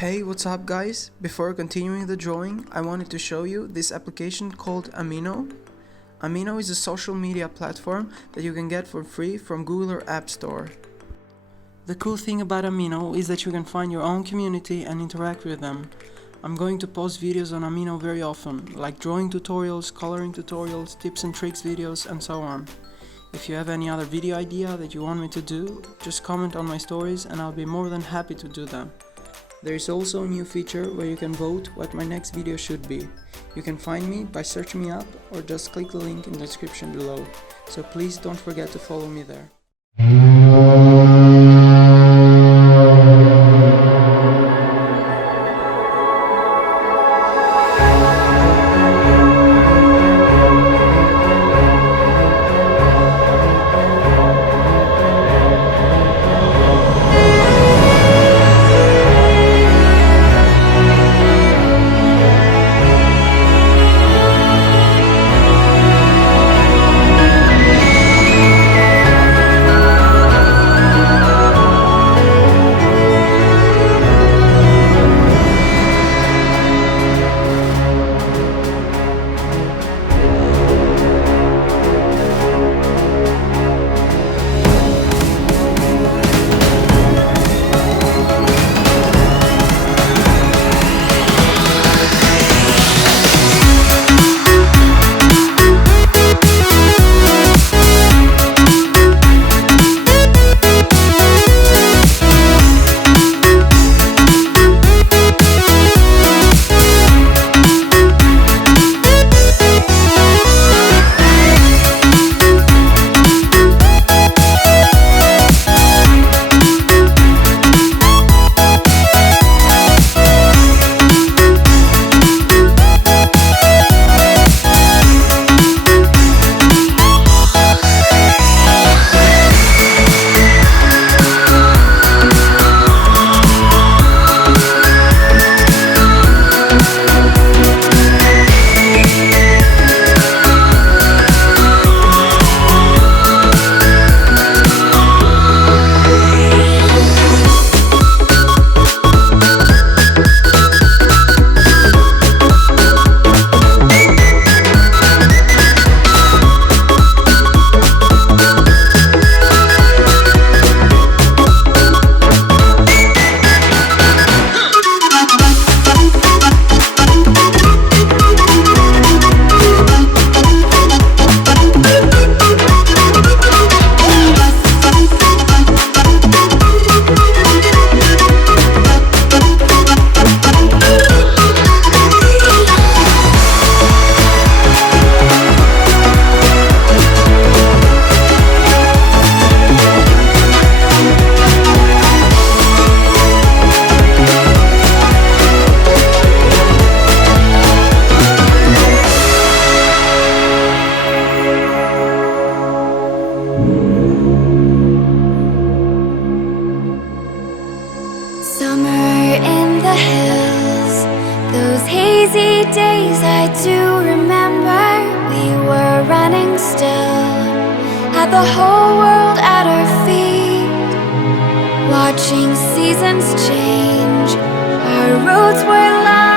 Hey, what's up guys? Before continuing the drawing, I wanted to show you this application called Amino. Amino is a social media platform that you can get for free from Google or App Store. The cool thing about Amino is that you can find your own community and interact with them. I'm going to post videos on Amino very often, like drawing tutorials, coloring tutorials, tips and tricks videos, and so on. If you have any other video idea that you want me to do, just comment on my stories and I'll be more than happy to do them. There is also a new feature where you can vote what my next video should be. You can find me by searching me up or just click the link in the description below. So please don't forget to follow me there. Summer in the hills, those hazy days I do remember. We were running still, had the whole world at our feet, watching seasons change. Our roads were lined